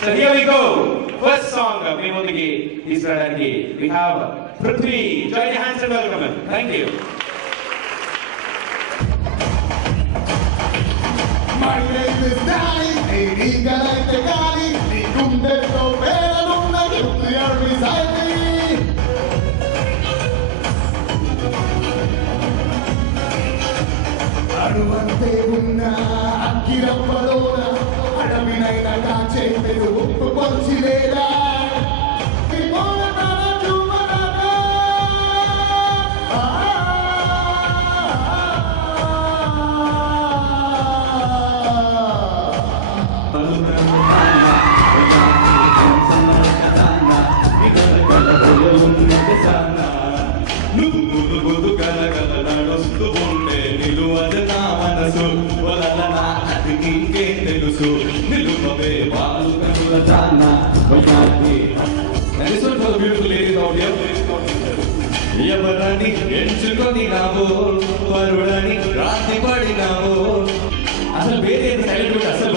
So here we go. First song మీ ముందుకి తీసుకురావడానికి we have Prithvi. Join your hands and welcome him. Thank you. My name is Danny. Eagle-eyed Gani. Ni gundetto veranunna nuclear missile. అరువంతే ఉన్న అక్కిరవ్వలోన అడవినైనా కాచే తెలుగు పొంచిలేదా ఎవరని ఎంచుకొనినావో వరుడని రాతి పడినావో అసలు వేరే silent అసలు